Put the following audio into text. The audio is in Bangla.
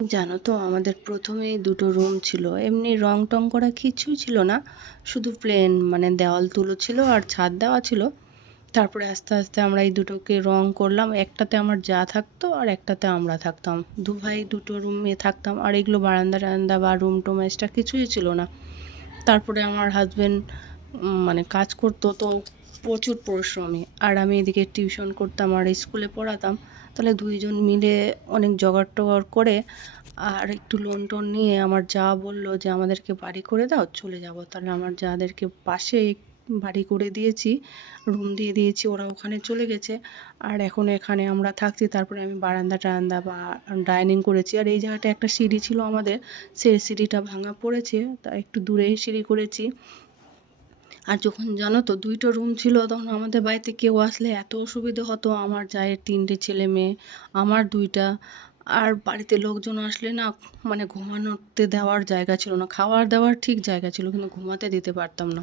জানো তো আমাদের প্রথমেই দুটো রুম ছিল, এমনি রং টং করা কিছুই ছিল না, শুধু প্লেন মানে দেওয়াল তুলো ছিল আর ছাদ দেওয়া ছিল। তারপরে আস্তে আস্তে আমরা এই দুটোকে রং করলাম, একটাতে আমার যা থাকতো আর একটাতে আমরা থাকতাম, দু ভাই দুটো রুমে থাকতাম। আর এগুলো বারান্দা টারান্দা বা রুম টুম এক্সট্রা কিছুই ছিল না। তারপরে আমার হাজবেন্ড মানে কাজ করতো তো, প্রচুর পরিশ্রমী, আর আমি এদিকে টিউশন করতাম আর স্কুলে পড়াতাম। তাহলে দুইজন মিলে অনেক জোগাড় টোগাড় করে আর একটু লোন টোন নিয়ে আমার যা বললো যে আমাদেরকে বাড়ি করে দাও, চলে যাব। তাহলে আমার যাদেরকে পাশে বাড়ি করে দিয়েছি, রুম দিয়ে দিয়েছি, ওরা ওখানে চলে গেছে। আর এখন এখানে আমরা থাকছি। তারপরে আমি বারান্দা টারান্দা বা ডাইনিং করেছি। আর এই জায়গাটা একটা সিঁড়ি ছিল আমাদের, সেই সিঁড়িটা ভাঙা পড়েছে, তা একটু দূরেই সিঁড়ি করেছি। আর যখন জানো তো দুইটো রুম ছিল, তখন আমাদের বাড়িতে কেউ আসলে এত অসুবিধে হতো। আমার জায়ের তিনটে ছেলে মেয়ে, আমার দুইটা, আর বাড়িতে লোকজন আসলে না, মানে ঘুমানোতে দেওয়ার জায়গা ছিল না, খাওয়ার দাওয়ার ঠিক জায়গা ছিল, কিন্তু ঘুমাতে দিতে পারতাম না।